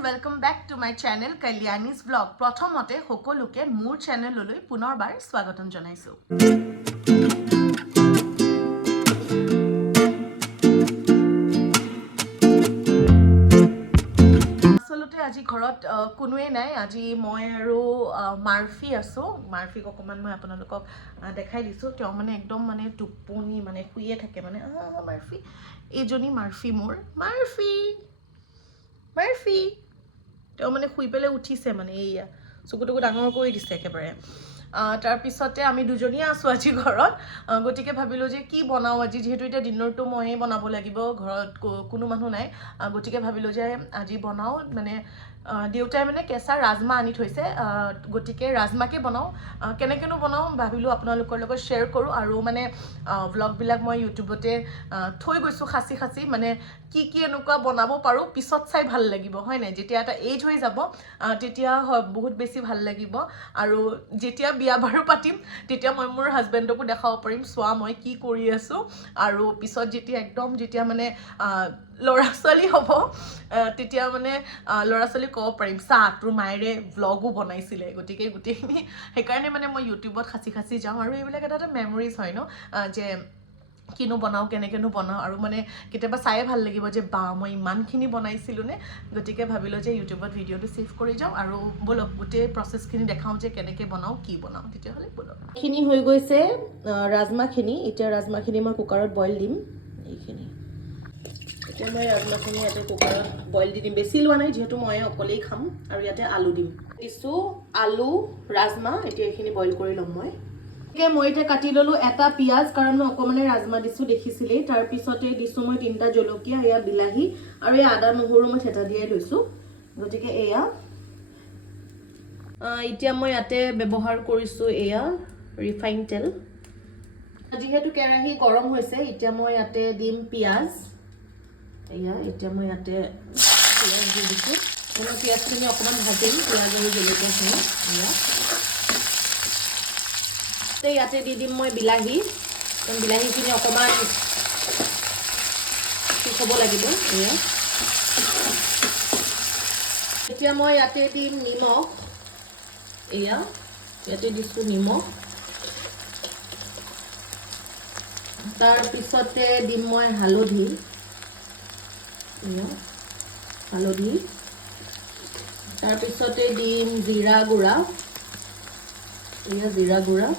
and welcome back to my channel Kalyani's vlog. প্ৰথমতে সকলোকে মোৰ চেনেললৈ পুনৰবাৰ স্বাগতম জনাইছো। আসলতে আজি ঘৰত কোনোৱে নাই। আজি মই আৰু মাৰ্ফি আছো। মাৰ্ফিক অকমান মই আপোনালোকক দেখাই দিছো। তেওঁ মানে একদম মানে টোপনি মানে শুইয়ে থাকে মানে মাৰ্ফি এইজনী মাৰ্ফি মোৰ মাৰ্ফি তেওঁ মানে শুই পেলাই উঠিছে মানে এইয়া চকুটুকু ডাঙৰ কৰি দিছে একেবাৰে। তাৰ পিছতে আমি দুজনীয়ে আছো আজি ঘৰত। গতিকে ভাবিলো যে কি বনাও আজি, যেহেতু এটা ডিনাৰটো ময়ে বনাব লাগিব, ঘৰত কোনো মানুহ নাই। গতিকে ভাবিলো যে আজি বনাও মানে দেউতাই মানে কেঁচা ৰাজমা আনি থৈছে, গতিকে ৰাজমাকে বনাও। কেনেকেনো বনাও ভাবিলো আপোনালোকৰ লগত শ্বেয়াৰ কৰোঁ। আৰু মানে ভ্লগবিলাক মই ইউটিউবতে থৈ গৈছোঁ সাঁচি সাঁচি, মানে কি কি এনেকুৱা বনাব পাৰোঁ পিছত চাই ভাল লাগিব, হয় নাই? যেতিয়া এটা এজ হৈ যাব তেতিয়া বহুত বেছি ভাল লাগিব। আৰু যেতিয়া বিয়া বাৰু পাতিম তেতিয়া মই মোৰ হাজবেণ্ডকো দেখাব পাৰিম, চোৱা মই কি কৰি আছোঁ। আৰু পিছত যেতিয়া মানে ল'ৰা ছোৱালী হ'ব তেতিয়া মানে ল'ৰা ছোৱালীক ক'ব পাৰিম, চা তোৰ মায়েৰে ভ্লগো বনাইছিলে। গতিকে গোটেইখিনি সেইকাৰণে মানে মই ইউটিউবত সাঁচি সাঁচি যাওঁ। আৰু এইবিলাক এটা মেমৰিজ হয় ন, যে কিনো বনাওঁ কেনেকেনো বনাওঁ, আৰু মানে কেতিয়াবা চায়ে ভাল লাগিব যে বা মই ইমানখিনি বনাইছিলোঁ নে। গতিকে ভাবিলোঁ যে ইউটিউবত ভিডিঅ'টো ছেভ কৰি যাওঁ আৰু ব'লক গোটেই প্ৰচেছখিনি দেখাওঁ যে কেনেকৈ বনাওঁ কি বনাওঁ। তেতিয়াহ'লে ব'লক। এইখিনি হৈ গৈছে ৰাজমাখিনি। এতিয়া ৰাজমাখিনি মই কুকাৰত বইল দিম। এইখিনি এতিয়া মই ৰাজমাখিনি ইয়াতে কুকাৰত বইল দি দিম। বেছি লোৱা নাই যিহেতু মই অকলেই খাম। আৰু ইয়াতে আলু দিম, দিছোঁ আলু ৰাজমা। এতিয়া এইখিনি বইল কৰি ল'ম মই এতিয়া কাটি ল'লোঁ এটা পিঁয়াজ, কাৰণ মই অকণমানে ৰাজমা দিছোঁ দেখিছিলেই। তাৰপিছতে দিছোঁ মই 3টা জলকীয়া, এয়া বিলাহী, আৰু এই আদা নহৰু মই থেতা দিয়াই লৈছোঁ। গতিকে এয়া এতিয়া মই ইয়াতে ব্যৱহাৰ কৰিছোঁ এয়া ৰিফাইন তেল। যিহেতু কেৰাহী গৰম হৈছে এতিয়া মই ইয়াতে দিম পিঁয়াজ। এয়া এতিয়া মই ইয়াতে পিঁয়াজ দি দিছোঁ। মই পিঁয়াজখিনি অকণমান ভাজিম, পিঁয়াজ আৰু জলকীয়াখিনি। ইয়াতে দি দিম মই বিলাহী, কাৰণ বিলাহীখিনি অকণমান ঠিক হ'ব লাগিব। এয়া এতিয়া মই ইয়াতে দিম নিমখ। এয়া ইয়াতে দিছোঁ নিমখ। তাৰপিছতে দিম মই হালধি। এয়া হালধি। তাৰপিছতে দিম জিৰা গুড়া। এয়া জিৰা গুড়া।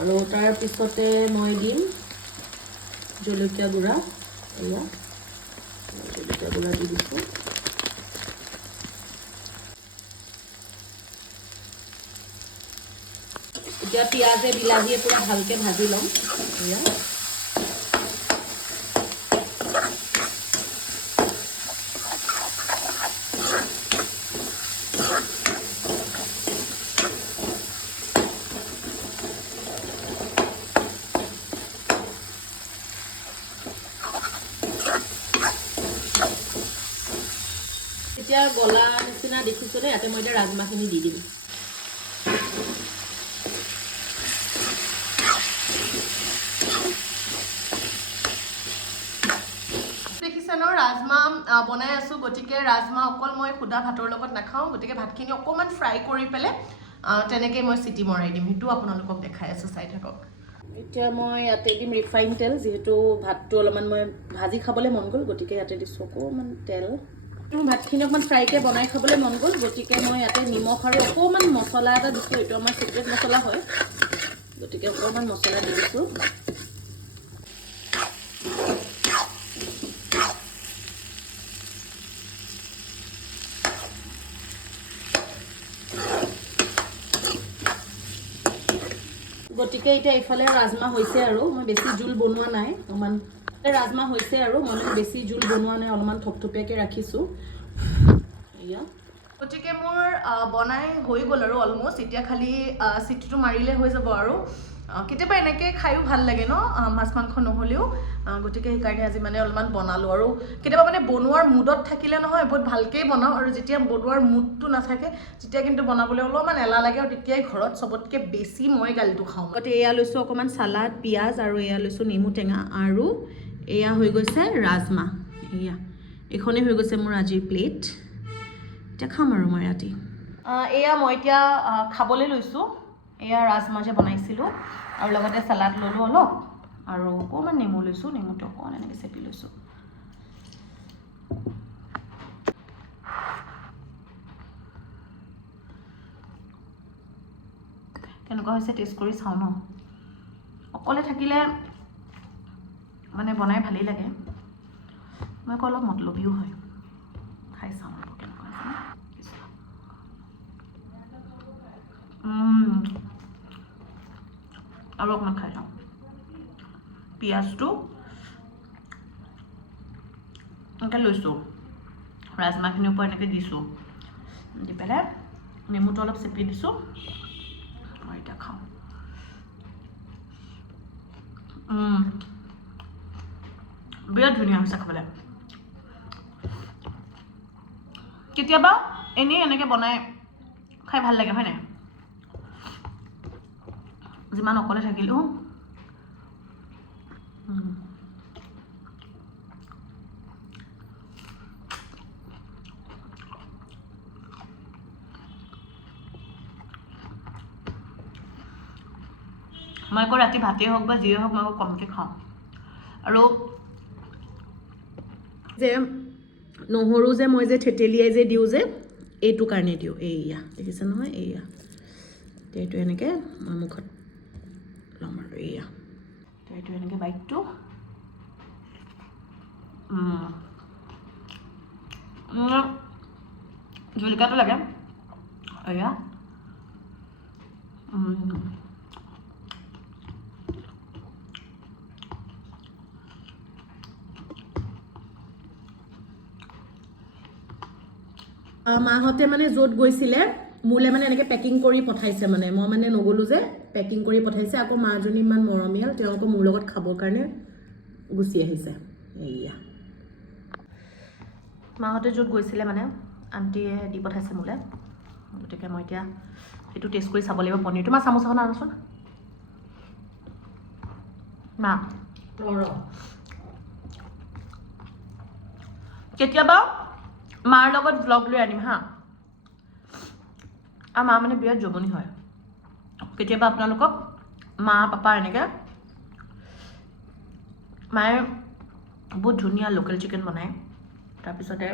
আৰু তাৰপিছতে মই দিম জলকীয়া গুড়া। এয়া জলকীয়া গুড়া দি দিছোঁ। এতিয়া পিঁয়াজে বিলাহীয়ে পুৰা ভালকৈ ভাজি ল'ম। এয়া এতিয়া গলা নিচিনা দেখিছোঁ দেই। ইয়াতে মই এতিয়া ৰাজমাখিনি দি দিম। ৰাজমা বনাই আছোঁ, গতিকে ৰাজমা অকল মই সুদা ভাতৰ লগত নাখাওঁ। গতিকে ভাতখিনি অকণমান ফ্ৰাই কৰি পেলাই তেনেকৈ মই চিটি মৰাই দিম। সেইটো আপোনালোকক দেখাই আছোঁ, চাই থাকক। এতিয়া মই ইয়াতে দিম ৰিফাইন তেল, যিহেতু ভাতটো অলপমান মই ভাজি খাবলৈ মন গ'ল, গতিকে ইয়াতে দিছোঁ অকণমান তেল। ভাতখিনি অকণমান ফ্ৰাইকৈ বনাই খাবলৈ মন গ'ল, গতিকে মই ইয়াতে নিমখ আৰু অকণমান মছলা এটা দিছোঁ। এইটো আমাৰ চিক্ৰেট মছলা হয়, গতিকে অকণমান মছলা দি দিছোঁ। গতিকে এতিয়া এইফালে ৰাজমা হৈছে, আৰু মই বেছি জোল বনোৱা নাই। অকণমান ৰাজমা হৈছে আৰু মই বেছি জোল বনোৱা নাই, অলপমান থপথপীয়াকৈ ৰাখিছোঁ। এয়া গতিকে মোৰ বনাই হৈ গ'ল আৰু অলমষ্ট। এতিয়া খালি চিটিটো মাৰিলে হৈ যাব। আৰু কেতিয়াবা এনেকৈ খায়ো ভাল লাগে ন, মাছ মাংস নহ'লেও। গতিকে সেইকাৰণে আজি মানে অলপমান বনালোঁ। আৰু কেতিয়াবা মানে বনোৱাৰ মুডত থাকিলে নহয় বহুত ভালকৈ বনাওঁ, আৰু যেতিয়া বনোৱাৰ মুডটো নাথাকে তেতিয়া কিন্তু বনাবলৈ অলপমান এলাহ লাগে, আৰু তেতিয়াই ঘৰত চবতকৈ বেছি মই গালিটো খাওঁ। গতিকে এয়া লৈছোঁ অকণমান চালাড, পিঁয়াজ, আৰু এয়া লৈছোঁ নেমু টেঙা, আৰু এয়া হৈ গৈছে ৰাজমা। এয়া এইখনেই হৈ গৈছে মোৰ আজিৰ প্লেট। এতিয়া খাম আৰু মই ৰাতি এয়া মই এতিয়া খাবলৈ লৈছোঁ এয়া ৰাজমাহ যে বনাইছিলোঁ আৰু লগতে চালাড ল'লোঁ অলপ আৰু অকণমান নেমু লৈছোঁ নেমুটো অকণমান এনেকৈ চেপি লৈছোঁ কেনেকুৱা হৈছে টেষ্ট কৰি চাওঁ ন অকলে থাকিলে মানে বনাই ভালেই লাগে মই আকৌ অলপ মতলবিও হয় খাই চাওঁ আৰু কেনেকুৱা হৈছে আৰু অকণমান খাই চাওঁ পিঁয়াজটো এনেকৈ লৈছোঁ ৰাজমাহখিনিৰ ওপৰত এনেকৈ দিছোঁ দি পেলাই নেমুটো অলপ চেপি দিছোঁ মই এতিয়া খাওঁ বিৰাট ধুনীয়া হৈছে খাবলৈ কেতিয়াবা এনেই এনেকৈ বনাই খাই ভাল লাগে হয় নাই যিমান অকলে থাকিলেও মই আকৌ ৰাতি ভাতেই হওক বা যিয়ে হওক মই আকৌ কমকৈ খাওঁ আৰু যে নহৰু যে মই যে থেতেলিয়াই যে দিওঁ যে এইটো কাৰণে দিওঁ এইয়া দেখিছে নহয় এইয়া এইটো এনেকৈ মই মুখত ল'ম আৰু এইয়া এইটো এনেকৈ বাইকটো জলকীয়াটো লাগে এয়া মাহঁতে মানে য'ত গৈছিলে মোলৈ মানে এনেকৈ পেকিং কৰি পঠাইছে মানে মই মানে নগ'লোঁ যে পেকিং কৰি পঠাইছে আকৌ মাজনী ইমান মৰমীয়াল তেওঁ আকৌ মোৰ লগত খাবৰ কাৰণে গুচি আহিছে এইয়া মাহঁতে য'ত গৈছিলে মানে আণ্টিয়ে দি পঠাইছে মোলৈ গতিকে মই এতিয়া সেইটো টেষ্ট কৰি চাব লাগিব পনীৰটো মা চামুচ এখন আনোচোন মা কেতিয়াবা মাৰ লগত ব্লগ লৈ আনিম হা আৰু মা মানে বিৰাট জমনি হয় কেতিয়াবা আপোনালোকক মা পাপা এনেকৈ মায়ে বহুত ধুনীয়া লোকেল চিকেন বনায় তাৰপিছতে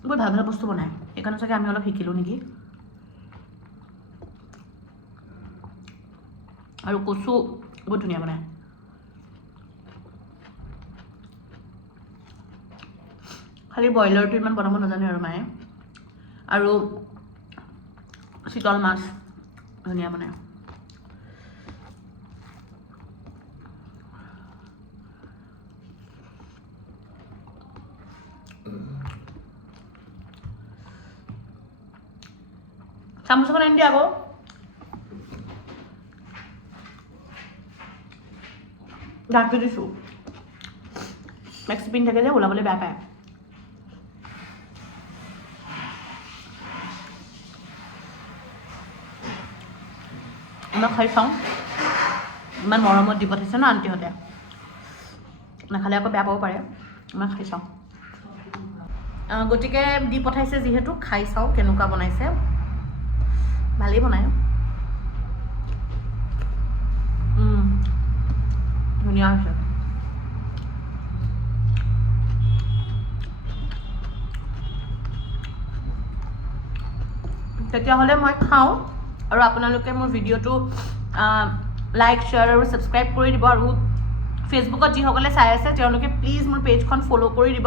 বহুত ভাল ভাল বস্তু বনায় সেইকাৰণে চাগে আমি অলপ শিকিলোঁ নেকি আৰু কচু বহুত ধুনীয়া বনায় খালি ব্ৰইলাৰটো ইমান বনাব নাজানে আৰু মায়ে আৰু চিতল মাছ ধুনীয়া বনায় চামুচ এখন আনি দিয়া আকৌ ঢাকি দিছোঁ মেক্সি পিন থাকে যে ওলাবলৈ বেয়া পায় মই খাই চাওঁ ইমান মৰমত দি পঠাইছে ন আণ্টিহঁতে নাখালে আকৌ বেয়া পাব পাৰে মই খাই চাওঁ গতিকে দি পঠাইছে যিহেতু খাই চাওঁ কেনেকুৱা বনাইছে ভালেই বনায় ধুনীয়া হৈছে তেতিয়াহ'লে মই খাওঁ আৰু আপোনালোকে মোৰ ভিডিঅ'টো লাইক শ্বেয়াৰ আৰু ছাবস্ক্ৰাইব কৰি দিব আৰু ফেচবুকত যিসকলে চাই আছে তেওঁলোকে প্লিজ মোৰ পেজখন ফ'ল' কৰি দিব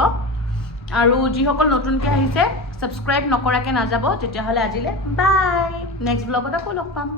আৰু যিসকল নতুনকৈ আহিছে ছাবস্ক্ৰাইব নকৰাকৈ নাযাব তেতিয়াহ'লে আজিলৈ বাই নেক্সট ব্লগত আকৌ লগ পাম